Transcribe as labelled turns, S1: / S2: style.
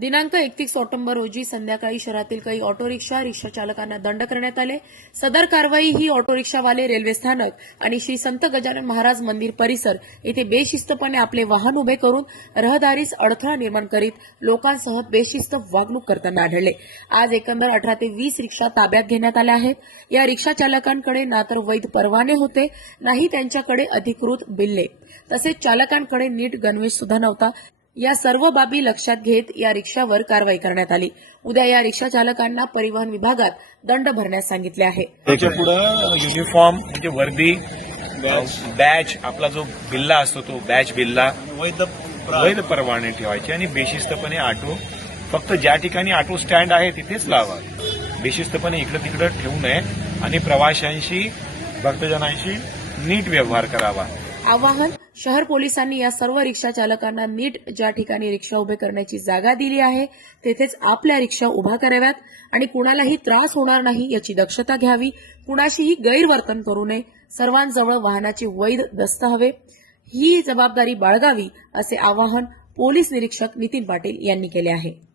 S1: दिनांक एकतीस ऑक्टोबर रोजी संध्याकाळी शहरातील काही ऑटो रिक्षा रिक्षा चालकांना दंड करण्यात आले. सदर कारवाई ही ऑटो रिक्षावाले रेल्वे स्थानक आणि श्री संत गजानन महाराज मंदिर परिसर येथे बेशिस्तपणे आपले वाहन उभे करून रहदारीस अडथळा निर्माण करीत लोकांसह बेशिस्त वागणूक करताना आढळले. आज एकंदर अठरा ते वीस रिक्षा ताब्यात घेण्यात आल्या आहेत. या रिक्षा चालकांकडे ना तर वैध परवाने होते नाही त्यांच्याकडे अधिकृत बिल्ले. तसेच चालकांकडे नीट गणवेश सुद्धा नव्हता. या सर्व बाबी लक्षात घेत या रिक्षावर कारवाई करण्यात आली. उद्या या रिक्षा चालकांना परिवहन विभागात दंड भरण्यास सांगितले आहे.
S2: त्याच्या पुढं युनिफॉर्म म्हणजे वर्दी बॅच आपला जो बिल्ला असतो तो बॅच बिल्ला
S3: वैध
S2: वैध परवाने ठेवायचे आणि बेशिस्तपणे ऑटो फक्त ज्या ठिकाणी ऑटो स्टँड आहे तिथेच लावा. बेशिस्तपणे इकडं तिकडं ठेवू नये आणि प्रवाशांशी भक्तजनांशी नीट व्यवहार करावा.
S1: आवाहन शहर पोलिसांनी या सर्व रिक्षा चालकांना नीट ज्या ठिकाणी रिक्षा उभे करण्याची जागा दिली आहे तेथेच आपल्या रिक्षा उभा कराव्यात आणि कुणालाही त्रास होणार नाही याची दक्षता घ्यावी कुणाशीही गैरवर्तन करू नये सर्वांजवळ वाहनाचे वैध दस्त हवे. ही जबाबदारी बाळगावी असे आवाहन पोलीस निरीक्षक नितीन पाटील यांनी केले आहे.